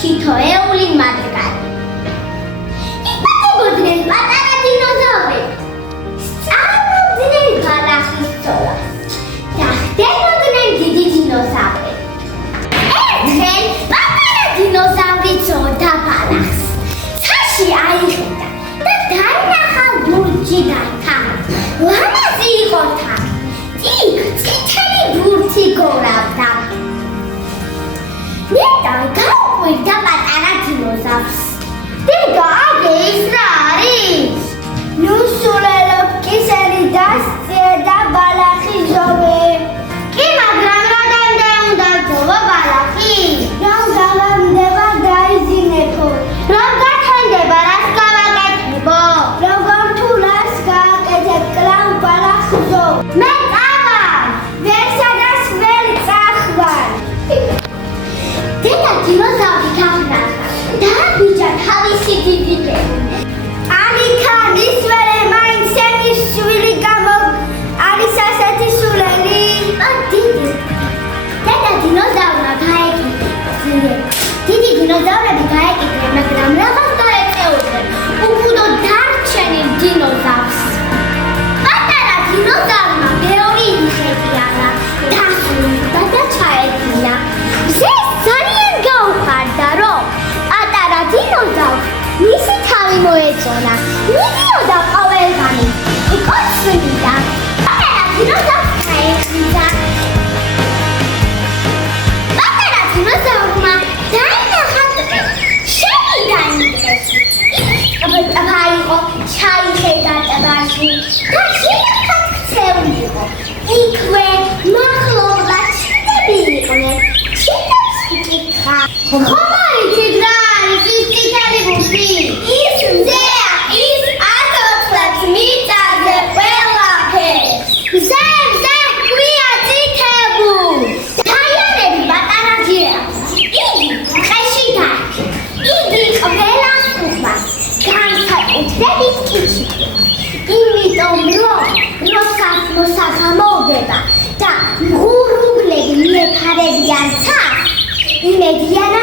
თითოეული მათგანი. იბადებოდნენ პატარა დინოზავრები, სწავლობდნენ ბალახის ცოლას და ხდებოდნენ დიდი დინოზავრები. ერთხელ პატარა დინოზავრი ცოლდა ბალახს. ცაში აიღებდა და დაინახა ლურჯიდან თამი. ლამაზი იყო თამი. იქ წითელი ბურთი გორავდა. ნეტა გაუყვირდა პატარა დინოზავრს. დედა, აგე ის რა არის? ნუ სულელო კისერი დასწია და ბალახი ზოვე. კი, მაგრამ რამდენდე უნდა ზოვო ბალახი? რომ გავამდება დაიზინებო. რომ გათენდება, რას გავაკეთებო? როგორ თუ რას გააკეთებ, კლავ ბალახს ზოვ. მე წავალ, ვერსადას ვერ წახვარ. დედა დინოზავრი გავნახა. დააბიჯა თავისი დიდი ბედი. ამიქა ისვერე მაინც ენის შვილი გამო არის ასეთი სულელი. დიდი. დედა დინოზავრმა გაეკიდა. დიდი დინოზავრები გაეკიდნენ, მაგრამ რაღაც დაეწეოდნენ. უქუდო დარჩენილ დინოზავრს. პატარა დინოზავრმა მეორე მიხედიანა, დასრულდა და ჩაედინა. მზეს ძალიან გაუხარდა, რომ პატარა დინოზავრს მისი თავი მოეწონა. მიდიოდა ყოველდღე კოსმიდან. პატარა დინოზავრს გაეხიზა. პატარა დინოზავრმა დაინახა შევიდა ინგლისი. ტბა იყო, ჩაიხედა ტბაში და შინახად ქცეული იყო. იქვე მახლობლად ჩიტები იყვნენ. ჩიტებს იკითხა. ხომ არიცით რა არის ის წითელი ბურთი? ის მზეა, ის აწოთლებს მიწაზე ყველაფერს. მზე ქვია წითებულს. დაიანები პატარა ჯირაფს. იგი ტყეში დარჩა. იგი ყველას უყვარს, განსაკუთრებით კიჩიკებს. იმიტომ რომ როცა მოსაღამოვდება და ღურუბლები მიეფარებიან ცას, იმედიანად